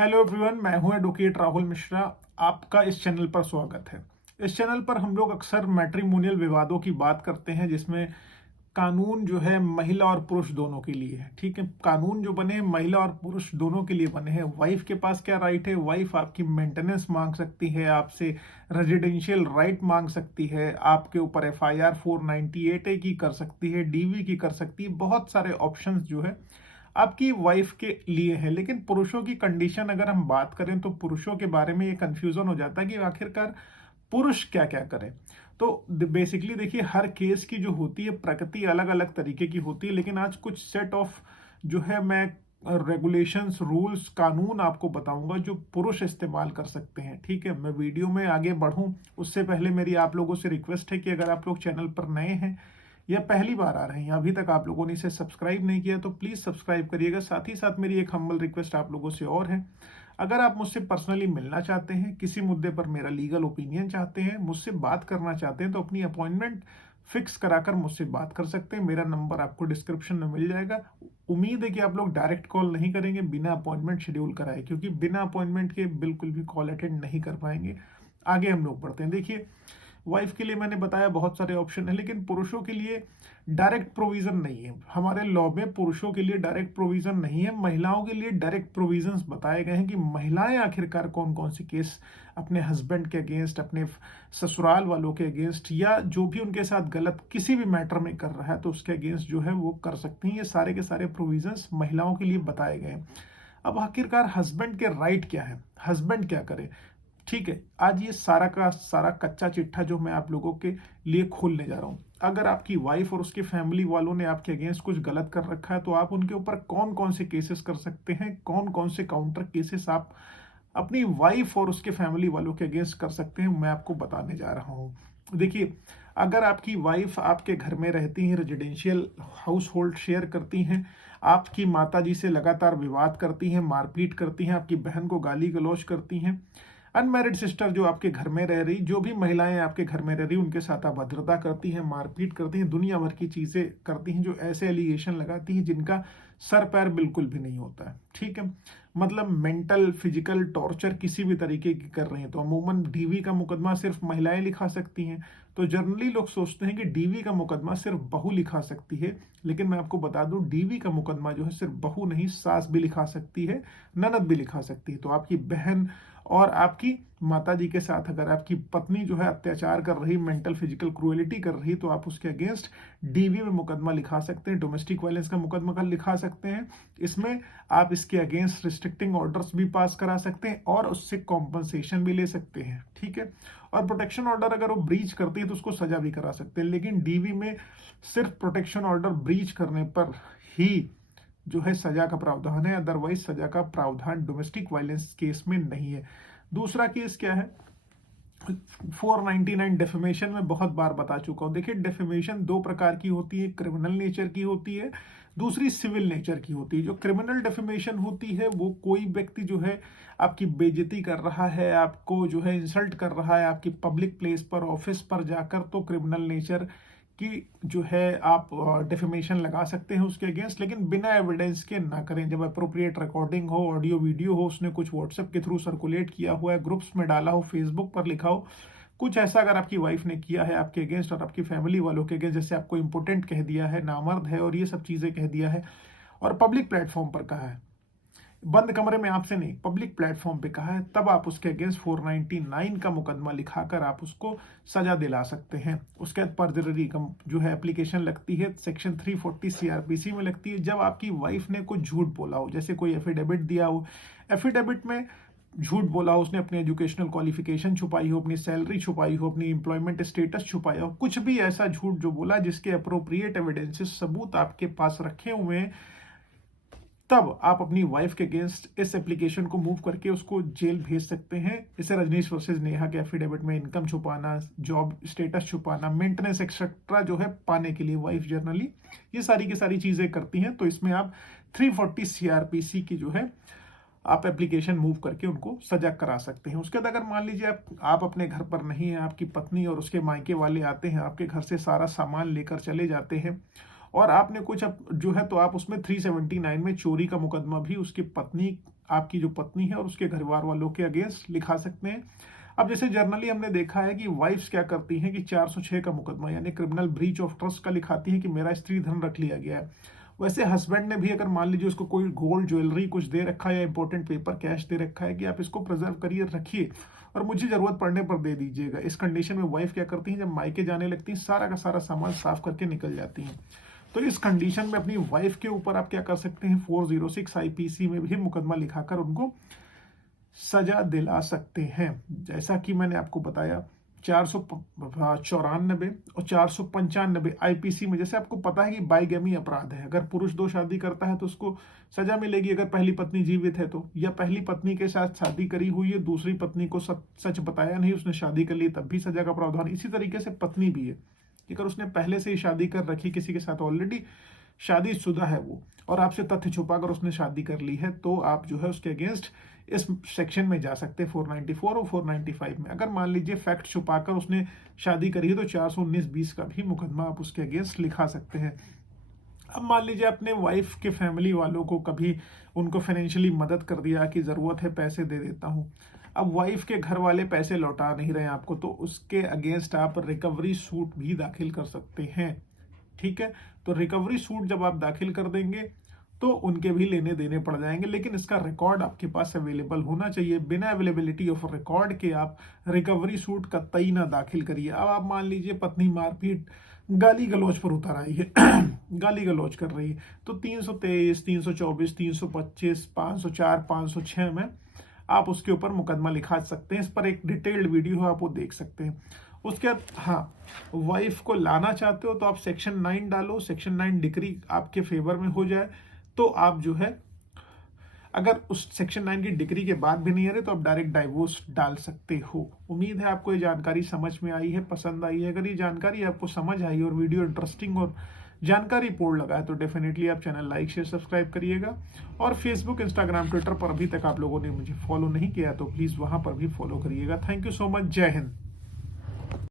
Hello everyone, मैं हूं advocate Rahul Mishra. आपका इस चैनल पर स्वागत है। इस चैनल पर हम लोग अक्सर मैट्रिमोनियल विवादों की बात करते हैं, जिसमें कानून जो है महिला और पुरुष दोनों के लिए है। ठीक है, कानून जो बने हैं महिला और पुरुष दोनों के लिए बने हैं। वाइफ के पास क्या राइट है? वाइफ आपकी मेंटेनेंस मांग सकती है, आपसे रेजिडेंशियल राइट मांग सकती है, आपके ऊपर एफआईआर 498A की कर सकती है, डीवी की कर सकती है। बहुत सारे ऑप्शंस जो है आपकी वाइफ के लिए है। लेकिन पुरुषों की कंडीशन अगर हम बात करें तो पुरुषों के बारे में ये कंफ्यूजन हो जाता है कि आखिरकार पुरुष क्या क्या करें। तो बेसिकली देखिए, हर केस की जो होती है प्रकृति अलग अलग तरीके की होती है। लेकिन आज कुछ सेट ऑफ जो है मैं रेगुलेशंस, रूल्स, कानून आपको बताऊंगा जो पुरुष इस्तेमाल कर सकते हैं। ठीक है, मैं वीडियो में आगे बढ़ूं उससे पहले मेरी आप लोगों से रिक्वेस्ट है कि अगर आप लोग चैनल पर नए हैं या पहली बार आ रहे हैं, अभी तक आप लोगों ने इसे सब्सक्राइब नहीं किया तो प्लीज सब्सक्राइब करिएगा। साथ ही साथ मेरी एक हम्बल रिक्वेस्ट आप लोगों से और है, अगर आप मुझसे पर्सनली मिलना चाहते हैं, किसी मुद्दे पर मेरा लीगल ओपिनियन चाहते हैं, मुझसे बात करना चाहते हैं, तो अपनी अपॉइंटमेंट फिक्स कराकर मुझसे बात कर सकते हैं। मेरा नंबर आपको डिस्क्रिप्शन में मिल जाएगा। उम्मीद है कि आप लोग डायरेक्ट कॉल नहीं करेंगे बिना अपॉइंटमेंट शेड्यूल कराए, क्योंकि बिना अपॉइंटमेंट के बिल्कुल भी कॉल अटेंड नहीं कर पाएंगे। आगे हम लोग बढ़ते हैं। देखिए, वाइफ के लिए मैंने बताया बहुत सारे ऑप्शन है, लेकिन पुरुषों के लिए डायरेक्ट प्रोविजन नहीं है। हमारे लॉ में पुरुषों के लिए डायरेक्ट प्रोविजन नहीं है। महिलाओं के लिए डायरेक्ट प्रोविजंस बताए गए हैं कि महिलाएं आखिरकार कौन कौन से केस अपने हस्बैंड के अगेंस्ट, अपने ससुराल वालों के अगेंस्ट, या जो भी उनके साथ गलत किसी भी मैटर में कर रहा है तो उसके अगेंस्ट जो है वो कर सकती हैं। ये सारे के सारे प्रोविजंस महिलाओं के लिए बताए गए हैं। अब आखिरकार हस्बैंड के राइट क्या है, हस्बैंड क्या करे? ठीक है, आज ये सारा का सारा कच्चा चिट्ठा जो मैं आप लोगों के लिए खोलने जा रहा हूं। अगर आपकी वाइफ और उसके फैमिली वालों ने आपके अगेंस्ट कुछ गलत कर रखा है तो आप उनके ऊपर कौन कौन से केसेस कर सकते हैं, कौन कौन से काउंटर केसेस आप अपनी वाइफ और उसके फैमिली वालों के अगेंस्ट कर सकते हैं, मैं आपको बताने जा रहा हूं। देखिए, अगर आपकी वाइफ आपके घर में रहती हैं, रेजिडेंशियल हाउस होल्ड शेयर करती हैं, आपकी माता जी से लगातार विवाद करती हैं, मारपीट करती हैं, आपकी बहन को गाली गलौज करती हैं, अनमैरिड सिस्टर जो आपके घर में रह रही, जो भी महिलाएं आपके घर में रह रही उनके साथ अभद्रता करती हैं, मारपीट करती हैं, दुनिया भर की चीजें करती हैं, जो ऐसे एलिगेशन लगाती हैं जिनका सर पैर बिल्कुल भी नहीं होता है। ठीक है, मतलब मेंटल फिजिकल टॉर्चर किसी भी तरीके की कर रही हैं, तो अमूमन डीवी का मुकदमा सिर्फ महिलाएं लिखा सकती हैं। तो जनरली लोग सोचते हैं कि डीवी का मुकदमा सिर्फ बहू लिखा सकती है, लेकिन मैं आपको बता दूं डीवी का मुकदमा जो है सिर्फ बहू नहीं, सास भी लिखा सकती है, ननद भी लिखा सकती है। तो आपकी बहन और आपकी माता जी के साथ अगर आपकी पत्नी जो है अत्याचार कर रही, मेंटल फिजिकल क्रूएलिटी कर रही, तो आप उसके अगेंस्ट डीवी में मुकदमा लिखा सकते हैं, डोमेस्टिक वायलेंस का मुकदमा लिखा सकते हैं। इसमें आप इसके अगेंस्ट रिस्ट्रिक्टिंग ऑर्डर्स भी पास करा सकते हैं और उससे कॉम्पनसेशन भी ले सकते हैं। ठीक है, और प्रोटेक्शन ऑर्डर अगर वो ब्रीच करती है तो उसको सजा भी करा सकते हैं। लेकिन डीवी में सिर्फ प्रोटेक्शन ऑर्डर ब्रीच करने पर ही जो है सजा का प्रावधान है, अदरवाइज सजा का प्रावधान डोमेस्टिक वायलेंस केस में नहीं है। दूसरा केस क्या है? 499 डेफेमेशन में बहुत बार बता चुका हूं। देखिए, डेफेमेशन दो प्रकार की होती है, क्रिमिनल नेचर की होती है, दूसरी सिविल नेचर की होती है। जो क्रिमिनल डेफेमेशन होती है वो कोई व्यक्ति जो है आपकी बेइज्जती कर रहा है, आपको जो है इंसल्ट कर रहा है आपकी पब्लिक प्लेस पर, ऑफिस पर जाकर, तो क्रिमिनल नेचर की जो है आप डेफेमेशन लगा सकते हैं उसके अगेंस्ट, लेकिन बिना एविडेंस के ना करें। जब अप्रोप्रिएट रिकॉर्डिंग हो, ऑडियो वीडियो हो, उसने कुछ व्हाट्सएप के थ्रू सर्कुलेट किया हुआ है, ग्रुप्स में डाला हो, फेसबुक पर लिखा हो, कुछ ऐसा अगर आपकी वाइफ ने किया है आपके अगेंस्ट और आपकी फैमिली वालों के अगेंस्ट, जैसे आपको इंपोर्टेंट कह दिया है, नामर्द है और ये सब चीजें कह दिया है, और पब्लिक प्लेटफॉर्म पर कहा है, बंद कमरे में आपसे नहीं, पब्लिक प्लेटफॉर्म पे कहा है, तब आप उसके अगेंस्ट 499 का मुकदमा लिखाकर आप उसको सजा दिला सकते हैं। उसके बाद पर्जरी जो है एप्लीकेशन लगती है, सेक्शन 340 सीआरपीसी में लगती है। जब आपकी वाइफ ने कुछ झूठ बोला हो, जैसे कोई एफिडेविट दिया हो, एफिडेविट में झूठ बोला हो, उसने अपनी एजुकेशनल क्वालिफिकेशन छुपाई हो, अपनी सैलरी छुपाई हो, अपनी एम्प्लॉयमेंट स्टेटस छुपाया हो, कुछ भी ऐसा झूठ जो बोला जिसके अप्रोप्रिएट एविडेंसेस, सबूत आपके पास रखे हुए हैं, तब आप अपनी वाइफ के अगेंस्ट इस एप्लीकेशन को मूव करके उसको जेल भेज सकते हैं। इसे रजनीश वर्सेस नेहा के एफिडेविट में इनकम छुपाना, जॉब स्टेटस छुपाना, मेंटेनेंस एक्सेट्रा जो है पाने के लिए वाइफ जनरली ये सारी की सारी चीजें करती हैं। तो इसमें आप 340 सीआरपीसी की जो है आप एप्लीकेशन मूव करके उनको सजा करा सकते हैं। उसके बाद अगर मान लीजिए आप अपने घर पर नहीं है, आपकी पत्नी और उसके मायके वाले आते हैं, आपके घर से सारा सामान लेकर चले जाते हैं और आपने कुछ जो है, तो आप उसमें 379 में चोरी का मुकदमा भी उसकी पत्नी आपकी जो पत्नी है और उसके परिवार वालों के अगेंस्ट लिखा सकते हैं। अब जैसे जर्नली हमने देखा है कि वाइफ्स क्या करती हैं कि 406 का मुकदमा यानी क्रिमिनल ब्रीच ऑफ ट्रस्ट का लिखाती है कि मेरा स्त्री धन रख लिया गया है। वैसे हस्बैंड ने भी अगर मान लीजिए उसको कोई गोल्ड ज्वेलरी कुछ दे रखा है या इंपॉर्टेंट पेपर कैश दे रखा है कि आप इसको प्रिजर्व करिए, रखिए और मुझे जरूरत पड़ने पर दे दीजिएगा, इस कंडीशन में वाइफ क्या करती है, जब मायके जाने लगती है सारा का सारा सामान साफ करके निकल जाती हैं। तो इस कंडीशन में अपनी वाइफ के ऊपर आप क्या कर सकते हैं, 406 आईपीसी में भी मुकदमा लिखाकर उनको सजा दिला सकते हैं। जैसा कि मैंने आपको बताया 494 और 495 आईपीसी में, जैसे आपको पता है कि बाइगेमी अपराध है, अगर पुरुष 2 शादी करता है तो उसको सजा मिलेगी अगर पहली पत्नी जीवित है तो, या पहली पत्नी के साथ शादी करी हुई है, दूसरी पत्नी को सच बताया नहीं, उसने शादी कर ली, तब भी सजा का प्रावधान। इसी तरीके से पत्नी भी है, अगर उसने पहले से ही शादी कर रखी, किसी के साथ ऑलरेडी शादीशुदा है वो, और आपसे तथ्य छुपाकर उसने शादी कर ली है, तो आप जो है उसके अगेंस्ट इस सेक्शन में जा सकते हैं 494 और 495 में। अगर मान लीजिए फैक्ट छुपाकर उसने शादी करी है तो 419-20 का भी मुकदमा आप उसके अगेंस्ट लिखा सकते हैं। अब मान लीजिए अपने वाइफ के फैमिली वालों को कभी उनको फाइनेंशियली मदद कर दिया कि जरूरत है पैसे दे देता हूं, अब वाइफ के घर वाले पैसे लौटा नहीं रहे आपको, तो उसके अगेंस्ट आप रिकवरी सूट भी दाखिल कर सकते हैं। ठीक है, तो रिकवरी सूट जब आप दाखिल कर देंगे तो उनके भी लेने देने पड़ जाएंगे, लेकिन इसका रिकॉर्ड आपके पास अवेलेबल होना चाहिए। बिना अवेलेबिलिटी ऑफ रिकॉर्ड के आप रिकवरी सूट कतई ना दाखिल करिए। अब आप मान लीजिए पत्नी मारपीट गाली गलौज पर उतर आई है गाली गलौज कर रही है, तो 323, 324, 325, 504, 506 में आप उसके ऊपर मुकदमा लिखा सकते हैं। इस पर एक डिटेल्ड वीडियो है, आप वो देख सकते हैं। उसके बाद हाँ, वाइफ को लाना चाहते हो तो आप सेक्शन 9 डालो, सेक्शन 9 डिग्री आपके फेवर में हो जाए तो आप जो है, अगर उस सेक्शन 9 की डिग्री के बाद भी नहीं आ रहे तो आप डायरेक्ट डाइवोर्स डाल सकते हो। उम्मीद है आपको ये जानकारी समझ में आई है, पसंद आई है। अगर ये जानकारी आपको समझ आई और वीडियो इंटरेस्टिंग और जानकारी पूर्ण लगा है तो डेफिनेटली आप चैनल लाइक शेयर सब्सक्राइब करिएगा। और फेसबुक, इंस्टाग्राम, ट्विटर पर अभी तक आप लोगों ने मुझे फॉलो नहीं किया तो प्लीज वहां पर भी फॉलो करिएगा। Thank you so much. जय हिंद।